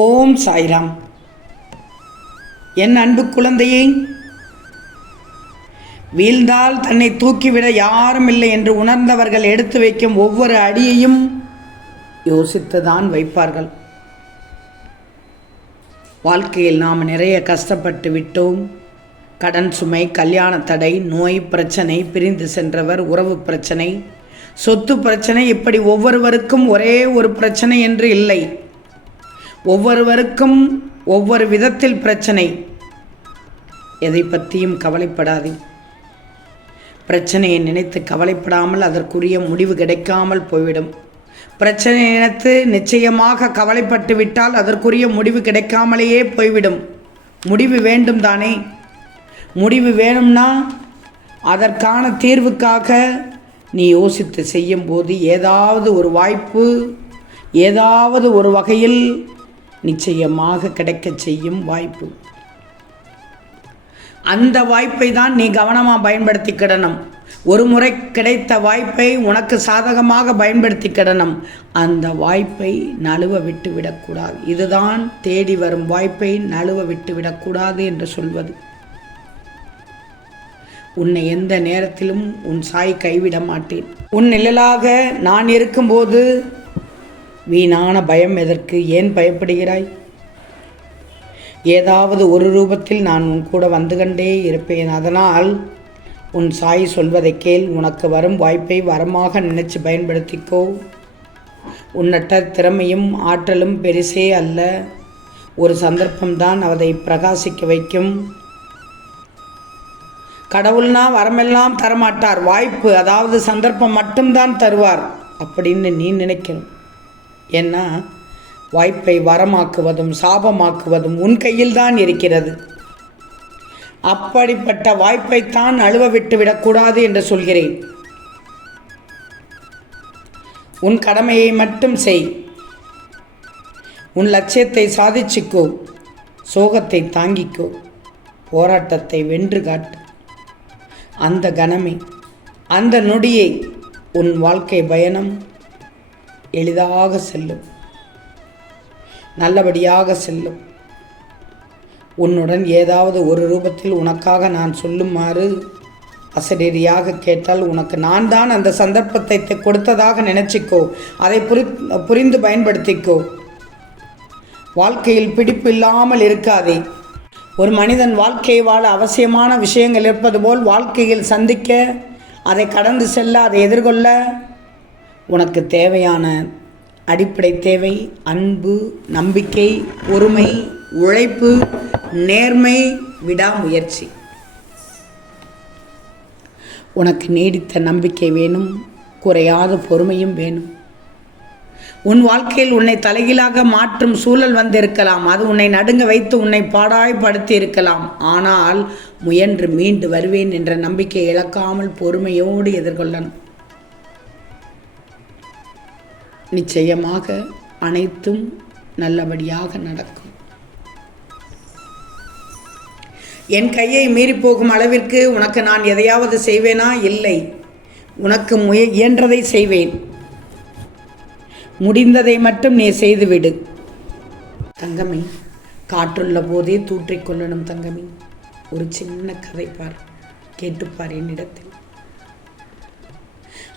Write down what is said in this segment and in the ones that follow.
ஓம் சாய்ராம். என் அன்பு குழந்தையை வீழ்ந்தால் தன்னை தூக்கிவிட யாரும் இல்லை என்று உணர்ந்தவர்கள் எடுத்து வைக்கும் ஒவ்வொரு அடியையும் யோசித்துதான் வைப்பார்கள். வாழ்க்கையில் நாம் நிறைய கஷ்டப்பட்டு விட்டோம். கடன் சுமை கல்யாண தடை நோய் பிரச்சனை பிரிந்து சென்றவர் உறவு பிரச்சனை சொத்து பிரச்சனை இப்படி ஒவ்வொருவருக்கும் ஒரே ஒரு பிரச்சனை என்று இல்லை. ஒவ்வொருவருக்கும் ஒவ்வொரு விதத்தில் பிரச்சனை. எதை பற்றியும் கவலைப்படாதே. பிரச்சனையை நினைத்து கவலைப்படாமல் அதற்குரிய முடிவு கிடைக்காமல் போய்விடும். பிரச்சனை நினைத்து நிச்சயமாக கவலைப்பட்டு விட்டால் அதற்குரிய முடிவு கிடைக்காமலேயே போய்விடும். முடிவு வேண்டும் தானே. முடிவு வேணும்னா அதற்கான தீர்வுக்காக நீ யோசித்து செய்யும்போது ஏதாவது ஒரு வாய்ப்பு ஏதாவது ஒரு வகையில் நிச்சயமாக கிடைக்கச் செய்யும் வாய்ப்பு. அந்த வாய்ப்பை தான் நீ கவனமாக பயன்படுத்திக்கிடணும் ஒரு முறை கிடைத்த வாய்ப்பை உனக்கு சாதகமாக பயன்படுத்திக்கிடணும் அந்த வாய்ப்பை நழுவ விட்டு விடக்கூடாது. இதுதான் தேடி வரும் வாய்ப்பை நழுவ விட்டு விடக்கூடாது என்று சொல்வது. உன்னை எந்த நேரத்திலும் உன் சாய் கைவிட மாட்டேன். உன் நிழலாக நான் இருக்கும்போது வீணான பயம் எதற்கு? ஏன் பயப்படுகிறாய்? ஏதாவது ஒரு ரூபத்தில் நான் உன் கூட வந்து கண்டே இருப்பேன். அதனால் உன் சாய் சொல்வதை கேள். உனக்கு வரும் வாய்ப்பை வரமாக நினைச்சு பயன்படுத்திக்கோ. உன்னட்ட திறமையும் ஆற்றலும் பெரிசே அல்ல. ஒரு சந்தர்ப்பம்தான் அதை பிரகாசிக்க வைக்கும். கடவுள்னா வரமெல்லாம் தரமாட்டார். வாய்ப்பு அதாவது சந்தர்ப்பம் மட்டும்தான் தருவார். அப்படின்னு நீ நினைக்கணும் ஏன்னா வாய்ப்பை வரமாக்குவதும் சாபமாக்குவதும் உன் கையில் தான் இருக்கிறது. அப்படிப்பட்ட வாய்ப்பைத்தான் அழுவ விட்டு விடக்கூடாது என்று சொல்கிறேன். உன் கடமையை மட்டும் செய். உன் லட்சியத்தை சாதிச்சுக்கோ. சோகத்தை தாங்கிக்கோ. போராட்டத்தை வென்று காட்டு. அந்த கணமே அந்த நொடியை உன் வாழ்க்கை பயணம். எளிதாக செல்லும். நல்லபடியாக செல்லும். உன்னுடன் ஏதாவது ஒரு ரூபத்தில் உனக்காக நான் சொல்லுமாறு அசரீரியாக கேட்டால் உனக்கு நான் தான் அந்த சந்தர்ப்பத்தை கொடுத்ததாக நினைச்சிக்கோ. அதை புரி புரிந்து பயன்படுத்திக்கோ. வாழ்க்கையில் பிடிப்பு இல்லாமல் இருக்காதே. ஒரு மனிதன் வாழ்க்கையை வாழ அவசியமான விஷயங்கள் இருப்பது போல் வாழ்க்கையில் சந்திக்க அதை கடந்து செல்ல அதை எதிர்கொள்ள உனக்கு தேவையான அடிப்படை தேவை அன்பு நம்பிக்கை பொறுமை உழைப்பு நேர்மை விடாமுயற்சி. உனக்கு நீடித்த நம்பிக்கை வேணும் குறையாத பொறுமையும் வேணும். உன் வாழ்க்கையில் உன்னை தலைகீழாக மாற்றும் சூழல் வந்திருக்கலாம். அது உன்னை நடுங்க வைத்து உன்னை பாடாய்படுத்தி இருக்கலாம். ஆனால் முயன்று மீண்டு வருவேன் என்ற நம்பிக்கை இழக்காமல் பொறுமையோடு எதிர்கொள்ளணும். நிச்சயமாக அனைத்தும் நல்லபடியாக நடக்கும். என் கையை மீறி போகும் அளவிற்கு உனக்கு நான் எதையாவது செய்வேனா? இல்லை. உனக்கு முய இயன்றதை செய்வேன். முடிந்ததை மட்டும் நீ செய்துவிடு. தங்கமி காற்றுள்ள போதே தூற்றிக்கொள்ளணும் கொள்ளணும் ஒரு சின்ன கதை பார். கேட்டுப்பார் என்னிடத்தில்.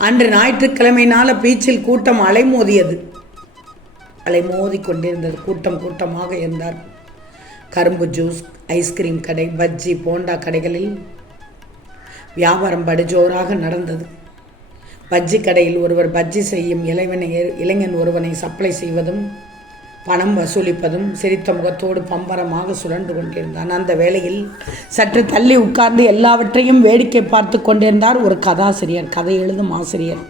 அன்று ஞாயிற்றுக்கிழமை நாள பீச்சில் கூட்டம் அலைமோதியது. அலைமோதி கொண்டிருந்தது. கூட்டம் கூட்டமாக இருந்தார். கரும்பு ஜூஸ் ஐஸ்கிரீம் கடை பஜ்ஜி போண்டா கடைகளில் வியாபாரம் படுஜோராக நடந்தது. பஜ்ஜி கடையில் ஒருவர் பஜ்ஜி செய்யும் இளைவனை இளைஞன் ஒருவனை சப்ளை செய்வதும் பணம் வசூலிப்பதும் சிரித்த முகத்தோடு பம்பரமாக சுழன்று கொண்டிருந்தான். அந்த வேளையில் சற்று தள்ளி உட்கார்ந்து எல்லாவற்றையும் வேடிக்கை பார்த்து கொண்டிருந்தார் ஒரு கதாசிரியர் கதை எழுதும் ஆசிரியர்.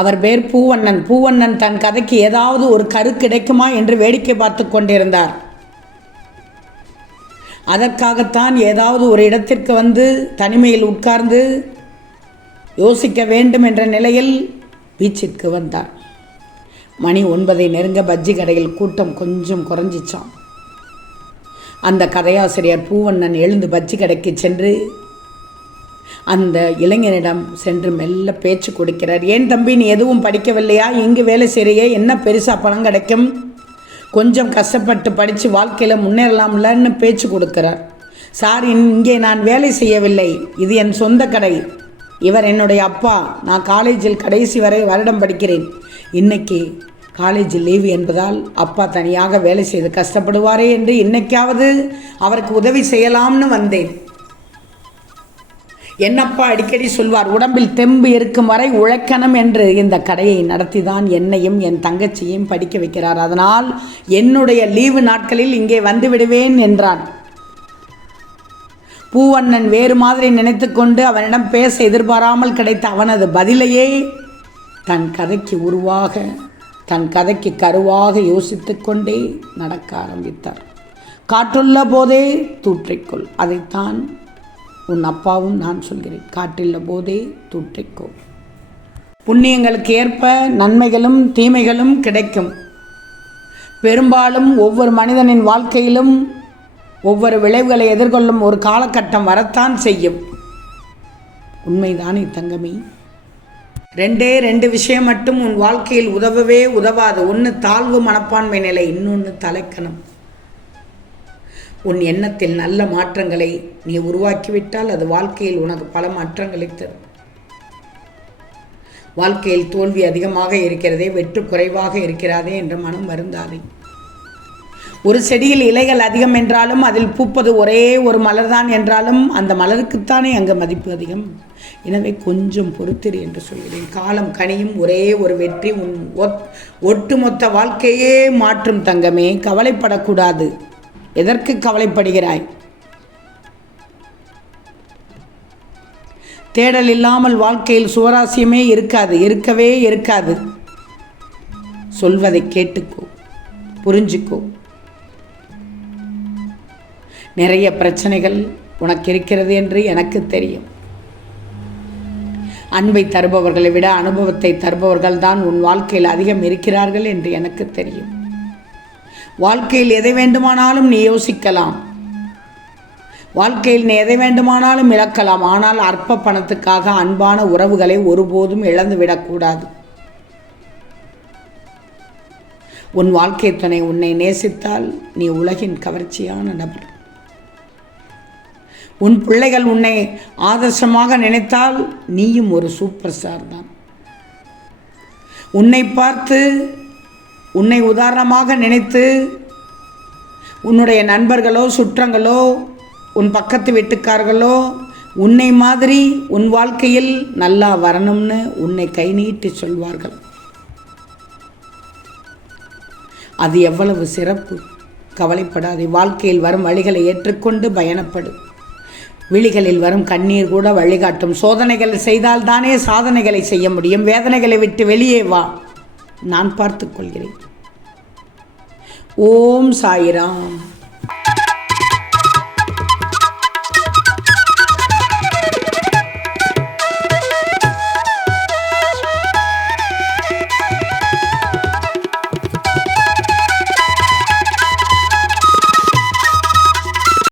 அவர் பேர் பூவண்ணன். பூவண்ணன் தன் கதைக்கு ஏதாவது ஒரு கரு கிடைக்குமா என்று வேடிக்கை பார்த்து கொண்டிருந்தார். அதற்காகத்தான் ஏதாவது ஒரு இடத்திற்கு வந்து தனிமையில் உட்கார்ந்து யோசிக்க வேண்டும் என்ற நிலையில் பீச்சிற்கு வந்தார். மணி ஒன்பதை நெருங்க பஜ்ஜி கடையில் கூட்டம் கொஞ்சம் குறைஞ்சிச்சான் அந்த கதையாசிரியர் பூவண்ணன் எழுந்து பஜ்ஜி கடைக்கு சென்று அந்த இளைஞனிடம் சென்று மெல்ல பேச்சு கொடுக்கிறார். ஏன் தம்பி நீ எதுவும் படிக்கவில்லையா? இங்கு வேலை செய்கிறியே என்ன பெருசா பணம் கிடைக்கும்? கொஞ்சம் கஷ்டப்பட்டு படித்து வாழ்க்கையில் முன்னேறலாம்லன்னு பேச்சு கொடுக்கிறார். சார் இங்கே நான் வேலை செய்யவில்லை. இது என் சொந்த கடை. இவர் என்னுடைய அப்பா. நான் காலேஜில் கடைசி வரை வருடம் படிக்கிறேன். இன்னைக்கு காலேஜ் லீவு என்பதால் அப்பா தனியாக வேலை செய்து கஷ்டப்படுவாரே என்று இன்னைக்காவது அவருக்கு உதவி செய்யலாம்னு வந்தேன். என்னப்பா அடிக்கடி சொல்வார் உடம்பில் தெம்பு இருக்கும் வரை உழைக்கணும் என்று இந்த கடையை நடத்தி தான் என்னையும் என் தங்கச்சியையும் படிக்க வைக்கிறார். அதனால் என்னுடைய லீவு நாட்களில் இங்கே வந்து விடுவேன் என்றான். பூவண்ணன் வேறு மாதிரி நினைத்துக்கொண்டு அவனிடம் பேச எதிர்பாராமல் கிடைத்த அவனது பதிலையே தன் கதைக்கு உருவாக தன் கதைக்கு கருவாக யோசித்து கொண்டே நடக்க ஆரம்பித்தார். காற்றுள்ள போதே தூற்றிக்கொள் அதைத்தான் உன் அப்பாவும் நான் சொல்கிறேன். காற்றுள்ள போதே தூற்றிக்கோ புண்ணியங்களுக்கு ஏற்ப நன்மைகளும் தீமைகளும் கிடைக்கும். பெரும்பாலும் ஒவ்வொரு மனிதனின் வாழ்க்கையிலும் ஒவ்வொரு விளைவுகளை எதிர்கொள்ளும் ஒரு காலகட்டம் வரத்தான் செய்யும். உண்மைதானே தங்கமி? ரெண்டே ரெண்டு விஷயம் மட்டும் உன் வாழ்க்கையில் உதவவே உதவாது. ஒன்று தாழ்வு மனப்பான்மை நிலை இன்னொன்று தலைக்கணம். உன் எண்ணத்தில் நல்ல மாற்றங்களை நீ உருவாக்கிவிட்டால் அது வாழ்க்கையில் உனக்கு பல மாற்றங்களை தரும். வாழ்க்கையில் தோல்வி அதிகமாக இருக்கிறதே வெற்று குறைவாக இருக்கிறதே என்ற மனம் வருந்தாதே. ஒரு செடியில் இலைகள் அதிகம் என்றாலும் அதில் பூப்பது ஒரே ஒரு மலர்தான் என்றாலும் அந்த மலருக்குத்தானே அங்கே மதிப்பு அதிகம். எனவே கொஞ்சம் பொறுத்திரு என்று சொல்கிறேன். காலம் கனியும் ஒரே ஒரு வெற்றி உன் ஒத் ஒட்டுமொத்த வாழ்க்கையே மாற்றும் தங்கமே. கவலைப்படக்கூடாது. எதற்கு கவலைப்படுகிறாய்? தேடல் இல்லாமல் வாழ்க்கையில் சுவராசியமே இருக்காது. இருக்கவே இருக்காது. சொல்வதை கேட்டுக்கோ. புரிஞ்சுக்கோ. நிறைய பிரச்சனைகள் உனக்கு இருக்கிறது என்று எனக்கு தெரியும். அன்பை தருபவர்களை விட அனுபவத்தை தருபவர்கள் தான் உன் வாழ்க்கையில் அதிகம் இருக்கிறார்கள் என்று எனக்கு தெரியும். வாழ்க்கையில் எதை வேண்டுமானாலும் நீ யோசிக்கலாம். வாழ்க்கையில் நீ எதை வேண்டுமானாலும் இழக்கலாம். ஆனால் அற்ப பணத்துக்காக அன்பான உறவுகளை ஒருபோதும் இழந்து விடக்கூடாது உன் வாழ்க்கை துணை உன்னை நேசித்தால் நீ உலகின் கவர்ச்சியான நபர். உன் பிள்ளைகள் உன்னை ஆதர்சமாக நினைத்தால் நீயும் ஒரு சூப்பர் ஸ்டார் தான் உன்னை பார்த்து உன்னை உதாரணமாக நினைத்து உன்னுடைய நண்பர்களோ சுற்றங்களோ உன் பக்கத்து வீட்டுக்காரர்களோ உன்னை மாதிரி உன் வாழ்க்கையில் நல்லா வரணும்னு உன்னை கை நீட்டி சொல்வார்கள். அது எவ்வளவு சிறப்பு. கவலைப்படாதே வாழ்க்கையில் வரும் வழிகளை ஏற்றுக்கொண்டு பயணப்படு. விழிகளில் வரும் கண்ணீர் கூட வழிகாட்டும். சோதனைகள் செய்தால் தானே சாதனைகளை செய்ய முடியும். வேதனைகளை விட்டு வெளியே வா. நான் பார்த்துக்கொள்கிறேன் ஓம் சாயிராம்.